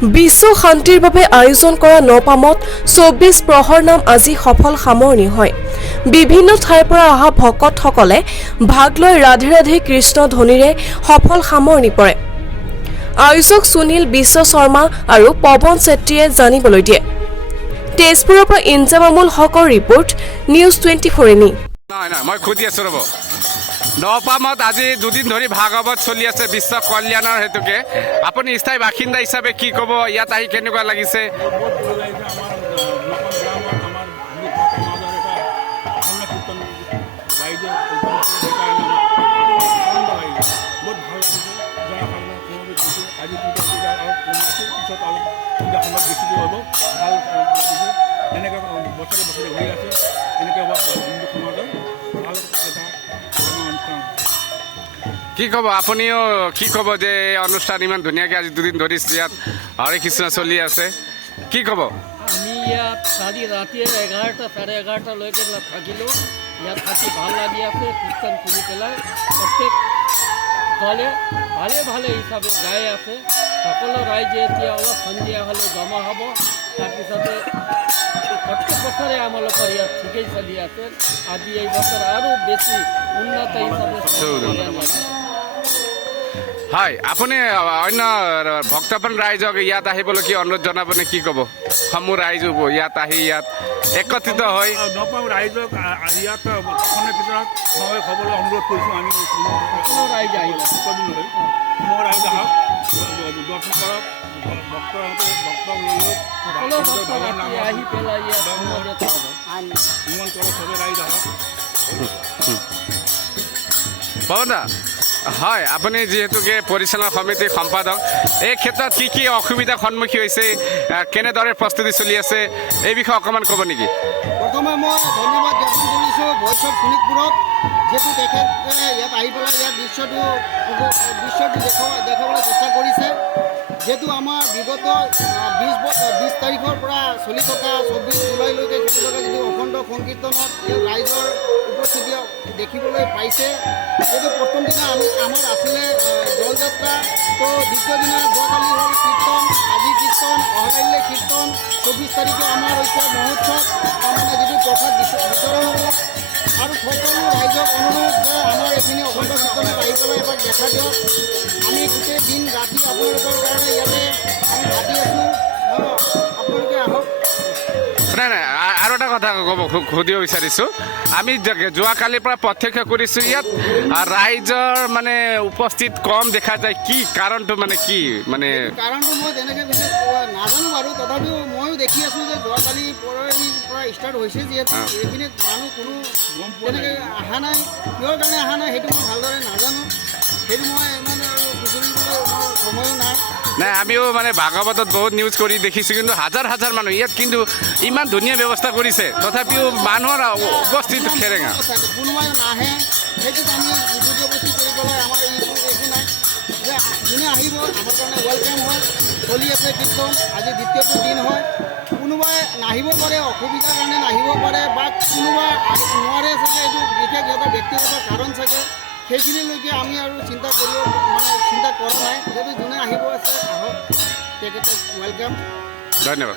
বিশ্ব শান্তিৰ বাবে আয়োজন কৰা নপামত ২৪ প্ৰহৰ নাম আজি সফল সামৰণি হয়। বিভিন্ন ঠাইৰ পৰা অহা ভকতসকলে ভাগ লৈ ৰাধে ৰাধে কৃষ্ণ ধ্বনিৰে সফল সামৰণি পৰে। আয়োজক সুনীল বিশ্ব শৰ্মা আৰু পৱন চেত্ৰীয়ে জানিবলৈ দিয়ে। তেজপুৰৰ পৰা ইনজামামুল হকৰ ৰিপৰ্ট, নিউজ 24 এনি। মই খুদি আছো ৰ'ব। নপামত আজি দুদিন ধৰি ভাগৱত চলি আছে বিশ্ব কল্যাণৰ হেতুকে। আপুনি স্থায়ী বাসিন্দা হিচাপে কি ক'ব, ইয়াত আহি কেনেকুৱা লাগিছে? কি ক'ব আপুনিও, কি ক'ব যে এই অনুষ্ঠান ইমান ধুনীয়াকৈ আজি দুদিন ধৰি ইয়াত হৰে কৃষ্ণ চলি আছে, কি ক'ব? আমি ইয়াত কালি ৰাতি 11টা চাৰে 11টালৈকে থাকিলোঁ। ইয়াত থাকি ভাল লাগি আছে। কীৰ্তন শুনি পেলাই প্ৰত্যেক দলে ভালে ভালে হিচাপে গাই আছে। সকলো ৰাইজে এতিয়া অলপ সন্ধিয়া হ'লে জমা হ'ব। তাৰপিছতে প্ৰত্যেক বছৰে আমালোকৰ ইয়াত ঠিকেই চলি আছে। আজি এই বছৰ আৰু বেছি উন্নত হিচাপে হয়, আপুনি অন্য ভক্তপ্ৰাণ ৰাইজক ইয়াত আহিবলৈ কি অনুৰোধ জনাবনে, কি ক'ব? সমূহ ৰাইজ ইয়াত আহি ইয়াত একত্ৰিত হৈ নপাম ৰাইজক ইয়াত অসমীয়া ভিতৰত সময় হ'বলৈ অনুৰোধ কৰিছোঁ। আমি সকলো ৰাইজ আহিব, সমূহ ৰাইজ আহক, দৰ্শন কৰক, সকলো ভক্ত আহি পেলাই ইয়াত সমবেত হ'ব। নিমন কৰক, চবে ৰাইজ আহক। পৱনদা, হয়, আপুনি যিহেতুকে পৰিচালনা সমিতিৰ সম্পাদক, এই ক্ষেত্ৰত কি কি অসুবিধাৰ সন্মুখীন হৈছে, কেনেদৰে প্ৰস্তুতি চলি আছে, এই বিষয়ে অকণমান ক'ব নেকি? প্ৰথমে মই ধন্যবাদ জ্ঞাপন কৰিছোঁ বৈষ্ণৱ শোণিতপুৰক, যিহেতু তেখেতে ইয়াত আহি পেলাই ইয়াত দৃশ্যটো দেখাবলৈ চেষ্টা কৰিছে। যিহেতু আমাৰ বিগত 20 তাৰিখৰ পৰা চলি থকা 24 জুলাইলৈকে চলি থকা যিটো অখণ্ড সংকীৰ্তনত ৰাইজৰ উপস্থিতি দেখিবলৈ পাইছে। যিহেতু প্ৰথম দিনা আমাৰ আছিলে দৌলযাত্ৰা, তো দ্বিতীয় দিনা যোৱাকালি হ'ল কীৰ্তন, আজি কীৰ্তন, অহৰাইলে কীৰ্তন, 24 তাৰিখে আমাৰ হৈছে মহোৎসৱ, মানে যিটো প্ৰসাদ বিতৰণ হ'ব। আৰু সকলো ৰাইজক অনুৰোধ যে আমাৰ এইখিনি অখণ্ড কীৰ্তনত আহি পেলাই এবাৰ দেখা দিয়ক। আমি গোটেই দিন ৰাতি আপোনালোকৰ কাৰণে ইয়াতে আমি ভাবি আছোঁ, আপোনালোকে আহক। নাই নাই, আৰু এটা কথা সুধিব বিচাৰিছোঁ। আমি যোৱাকালিৰ পৰা প্ৰত্যক্ষ কৰিছোঁ ইয়াত ৰাইজৰ মানে উপস্থিত কম দেখা যায়, কি কাৰণটো, মানে কি মানে কাৰণটো মই তেনেকৈ বিশেষ নাজানো বাৰু, তথাপিও ময়ো দেখি আছোঁ যে যোৱাকালি পৰা ষ্টাৰ্ট হৈছে, যিহেতু এইখিনিত মানুহ কোনো তেনেকৈ অহা নাই। কিহৰ কাৰণে অহা নাই সেইটো মই ভালদৰে নাজানো, সেইটো মই ইমান আৰু খুচৰিবলৈ মোৰ সময়ো নাই। নাই, আমিও মানে ভাগৱতত বহুত নিউজ কৰি দেখিছোঁ, কিন্তু হাজাৰ হাজাৰ মানুহ ইয়াত, কিন্তু ইমান ধুনীয়া ব্যৱস্থা কৰিছে, তথাপিও মানুহৰ উপস্থিত খেৰেঙা। কোনোবাই নাহে, সেইটোত আমি জবৰদস্তি কৰিবলৈ আমাৰ একো নাই। যে যোনে আহিব আমাৰ কাৰণে ৱেলকাম হয়। চলি আছে কীৰ্তন, আজি দ্বিতীয়টো দিন হয়। কোনোবাই নাহিব পাৰে, অসুবিধাৰ কাৰণে নাহিব পাৰে, বা কোনোবাই নোৱাৰে চাগে, এইটো বিশেষ এটা ব্যক্তিগত কাৰণ চাগে। সেইখিনিলৈকে আমি আৰু চিন্তা কৰা নাই। যদি যোনে আহিব আছে আহক, তেখেতক ৱেলকাম। ধন্যবাদ।